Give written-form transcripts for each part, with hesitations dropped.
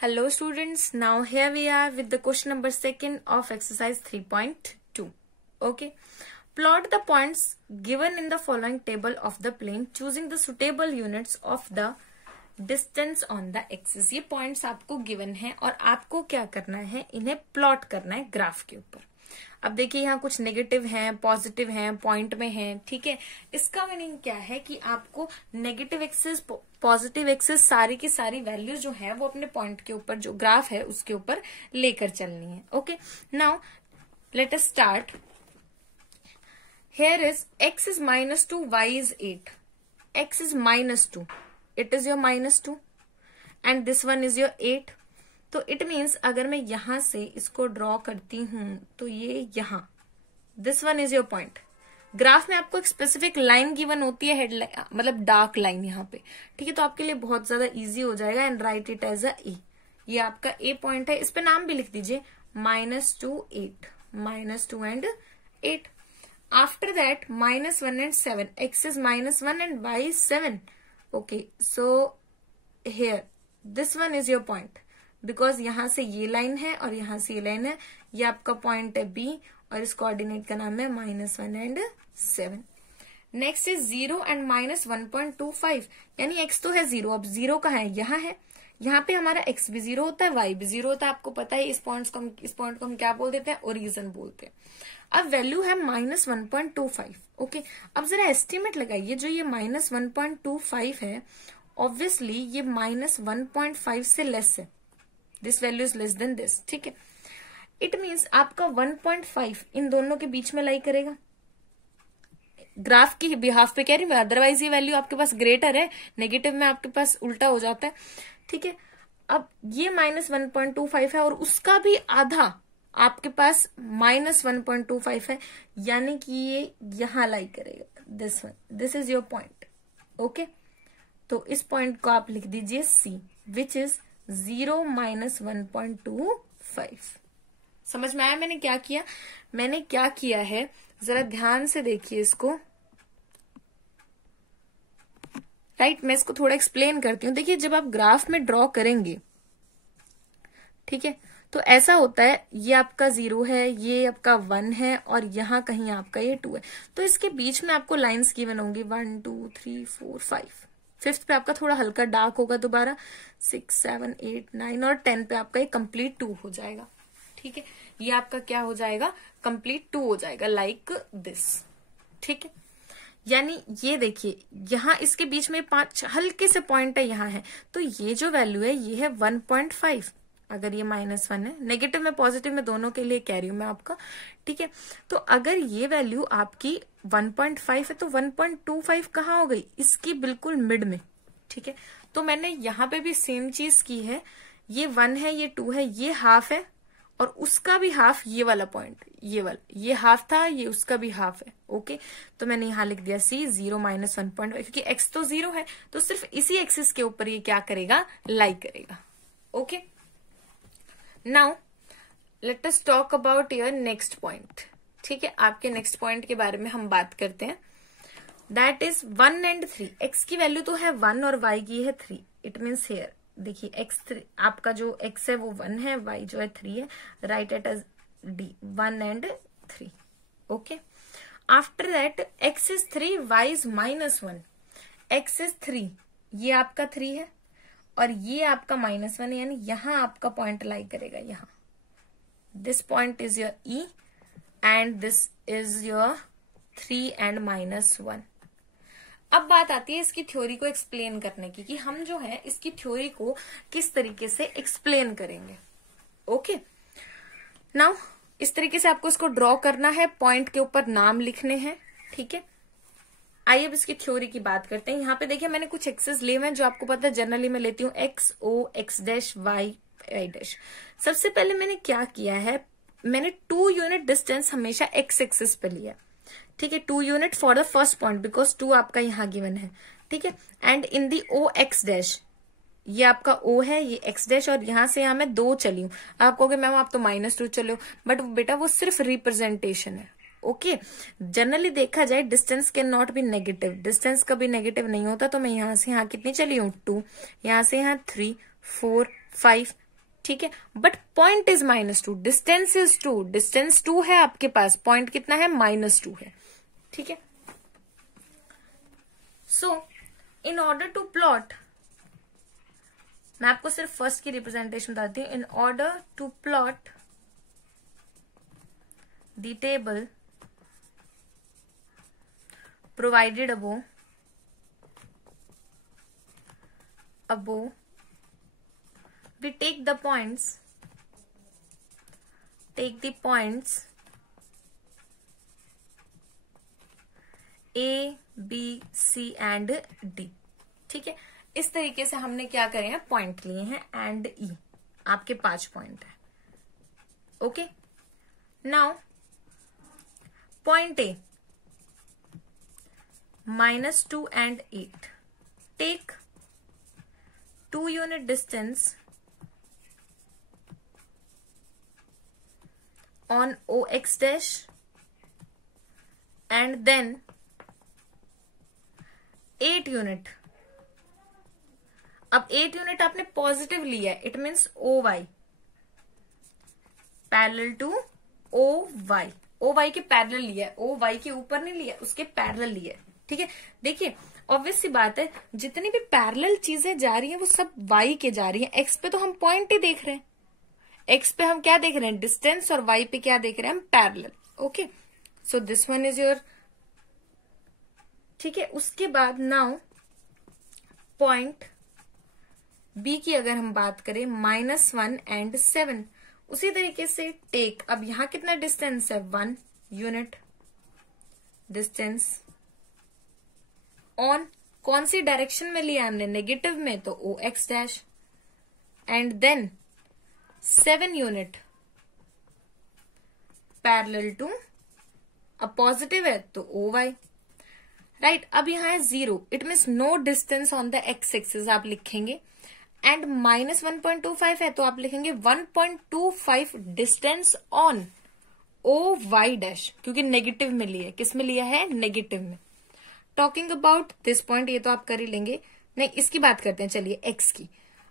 Hello students, now here we are with the question number 2 of exercise 3.2. Okay, plot the points given in the following table of the plane choosing the suitable units of the distance on the axis. ये points आपको given है और आपको क्या करना है, इन्हें plot करना है ग्राफ के ऊपर. अब देखिए यहाँ कुछ नेगेटिव हैं, पॉजिटिव हैं, पॉइंट में हैं, ठीक है. इसका मीनिंग क्या है कि आपको नेगेटिव एक्सिस, पॉजिटिव एक्सिस, सारी की सारी वैल्यूज जो है वो अपने पॉइंट के ऊपर, जो ग्राफ है उसके ऊपर लेकर चलनी है. Okay, now let us start. Here is x is -2, y is 8. x is -2, it is your -2 and this one is your 8. तो इट मीन्स अगर मैं यहां से इसको ड्रॉ करती हूं तो ये यहां, this one is your point. Graph में आपको एक स्पेसिफिक लाइन गिवन होती है, हेड लाइन मतलब डार्क लाइन यहाँ पे, ठीक है. तो आपके लिए बहुत ज्यादा इजी हो जाएगा and write it as a A. ये आपका ए पॉइंट है, इस पे नाम भी लिख दीजिए -2 8, -2 and 8. After that -1 and 7, x is -1 and y is 7. Okay, so here this one is your point, because यहां से ये लाइन है और यहां से ये लाइन है. ये आपका पॉइंट है बी और इस कोऑर्डिनेट का नाम है -1 एंड 7. नेक्स्ट इज 0 एंड -1.25, यानी x तो है 0. अब 0 कहाँ है? यहाँ है. यहाँ पे हमारा x भी 0 होता है, y भी 0 होता है. आपको पता है इस पॉइंट को हम क्या बोल देते हैं? ओरिजिन बोलते हैं. अब वैल्यू है -1.25. ओके, अब जरा एस्टिमेट लगाइए. जो ये -1.25 है, ऑब्वियसली ये -1.5 से लेस है. This value is less than this, ठीक है. इट मीन्स आपका 1.5 इन दोनों के बीच में लाई करेगा. ग्राफ की बिहाफ पे कह रही हूँ, अदरवाइज ये वैल्यू आपके पास ग्रेटर है, नेगेटिव में आपके पास उल्टा हो जाता है, ठीक है. अब ये -1.25 है और उसका भी आधा आपके पास -1.25 है, यानी कि ये यहां लाई करेगा. This one, this is your point. Okay, तो इस पॉइंट को आप लिख दीजिए सी, विच इज 0 -1.25. समझ में आया मैंने क्या किया? मैंने क्या किया है जरा ध्यान से देखिए इसको. राइट, मैं इसको थोड़ा एक्सप्लेन करती हूँ. देखिए, जब आप ग्राफ में ड्रॉ करेंगे, ठीक है, तो ऐसा होता है, ये आपका 0 है, ये आपका 1 है और यहां कहीं आपका ये 2 है. तो इसके बीच में आपको लाइंस गिवन होंगी 1 2 3 4 5. 5th पे आपका थोड़ा हल्का डार्क होगा, दोबारा 6 7 8 9 और 10 पे आपका एक कंप्लीट 2 हो जाएगा, ठीक है. ये आपका क्या हो जाएगा? कंप्लीट 2 हो जाएगा, लाइक दिस, ठीक है. यानी ये देखिए, यहां इसके बीच में 5 हल्के से पॉइंट है, यहां है. तो ये जो वैल्यू है ये है 1.5. अगर ये -1 है, नेगेटिव में पॉजिटिव में दोनों के लिए कह रही हूं मैं आपका, ठीक है. तो अगर ये वैल्यू आपकी 1.5 है तो 1.25 कहाँ हो गई? इसकी बिल्कुल मिड में, ठीक है. तो मैंने यहाँ पे भी सेम चीज की है. ये 1 है, ये 2 है, ये हाफ है और उसका भी हाफ, ये वाला पॉइंट, ये वाला, ये हाफ था, ये उसका भी हाफ है. ओके, तो मैंने यहाँ लिख दिया सी 0 -1.5, क्योंकि x तो 0 है तो सिर्फ इसी एक्सिस के ऊपर ये क्या करेगा? लाई करेगा. Okay, now let us talk about your next point. ठीक है, आपके नेक्स्ट पॉइंट के बारे में हम बात करते हैं. That is 1 and 3. x की वैल्यू तो है 1 और y की है 3. इट मीन्स हेयर देखिए, x3 आपका जो x है वो 1 है, y जो है 3 है. Right at as D 1 and 3. Okay, after that x is 3, y is -1. x is 3, ये आपका 3 है और ये आपका -1 है, यानी यहां आपका पॉइंट लाई करेगा. यहां this point is your E and this is your 3 and -1. अब बात आती है इसकी थ्योरी को एक्सप्लेन करने की, कि हम जो है इसकी थ्योरी को किस तरीके से एक्सप्लेन करेंगे. ओके, नाउ इस तरीके से आपको इसको ड्रॉ करना है, पॉइंट के ऊपर नाम लिखने हैं, ठीक है. आइए अब इसकी थ्योरी की बात करते हैं. यहाँ पे देखिए, मैंने कुछ एक्सेस लिए हुए हैं जो आपको पता है जनरली मैं लेती हूँ x o x dash y y dash. सबसे पहले मैंने क्या किया है, मैंने 2 यूनिट डिस्टेंस हमेशा x एक्सिस पे लिया, ठीक है. 2 unit for the first point, because 2 आपका यहाँ गिवन है, ठीक है. And in the o x dash, ये आपका o है, ये x डैश, और यहां से यहां मैं 2 चली हूँ. आप कहोगे मैम आप तो -2 चले हो, बट बेटा वो सिर्फ रिप्रेजेंटेशन है. ओके, जनरली देखा जाए distance can not be negative. Distance कभी नेगेटिव नहीं होता. तो मैं यहां से यहां कितनी चली हूँ? 2, यहां से यहां 3 4 5 ठीक है, but point is -2, distance is 2, distance 2 है आपके पास, पॉइंट कितना है -2 है, ठीक है। So in order to plot, मैं आपको सिर्फ फर्स्ट की रिप्रेजेंटेशन बताती हूँ। In order to plot the table provided above, we take the points A, B, C and D, ठीक है। इस तरीके से हमने क्या करे हैं, पॉइंट लिए हैं एंड E, आपके 5 पॉइंट है, okay. Now point A -2 and 8, take 2 unit distance on OX dash and then 8 unit. अब 8 यूनिट आपने पॉजिटिव लिया है, it means OY parallel to OY, OY के पैरेलल लिया है, OY के ऊपर नहीं लिया, उसके पैरेलल लिया है, ठीक है। देखिए ऑब्वियस सी बात है, जितनी भी पैरेलल चीजें जा रही हैं वो सब Y के जा रही हैं। X पे तो हम पॉइंट ही देख रहे हैं, X पे हम क्या देख रहे हैं, डिस्टेंस, और Y पे क्या देख रहे हैं हम, parallel, okay. So this one is your, ठीक है। उसके बाद नाउ पॉइंट B की अगर हम बात करें -1 and 7, उसी तरीके से टेक, अब यहां कितना डिस्टेंस है, 1 यूनिट डिस्टेंस ऑन, कौन सी डायरेक्शन में लिया हमने, नेगेटिव में, तो OX dash and then 7 unit parallel to, अब पॉजिटिव है तो OY, राइट। अब यहां है 0, it means no distance on the X axis आप लिखेंगे, एंड -1.25 है तो आप लिखेंगे 1.25 डिस्टेंस ऑन OY डैश, क्योंकि नेगेटिव में लिया है, किस में लिया है, नेगेटिव में। टॉकिंग अबाउट दिस पॉइंट, ये तो आप कर ही लेंगे, नहीं इसकी बात करते हैं, चलिए X की।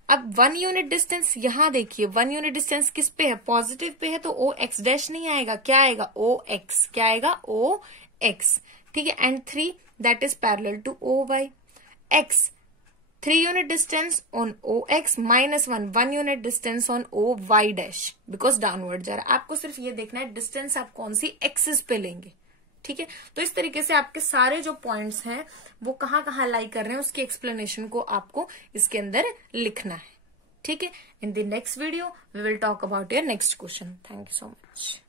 अब 1 यूनिट डिस्टेंस, यहां देखिए 1 यूनिट डिस्टेंस किस पे है, पॉजिटिव पे है, तो OX डैश नहीं आएगा, क्या आएगा, OX, क्या आएगा, OX, ठीक है। And 3 that is parallel to OY, X 3 unit distance on OX, -1 unit distance on OY dash, because downward जा रहा है। आपको सिर्फ ये देखना है डिस्टेंस आप कौन सी एक्सिस पे लेंगे, ठीक है। तो इस तरीके से आपके सारे जो पॉइंट्स हैं वो कहाँ कहाँ लाई कर रहे हैं, उसकी एक्सप्लेनेशन को आपको इसके अंदर लिखना है, ठीक है। In the next video we will talk about your next question. Thank you so much.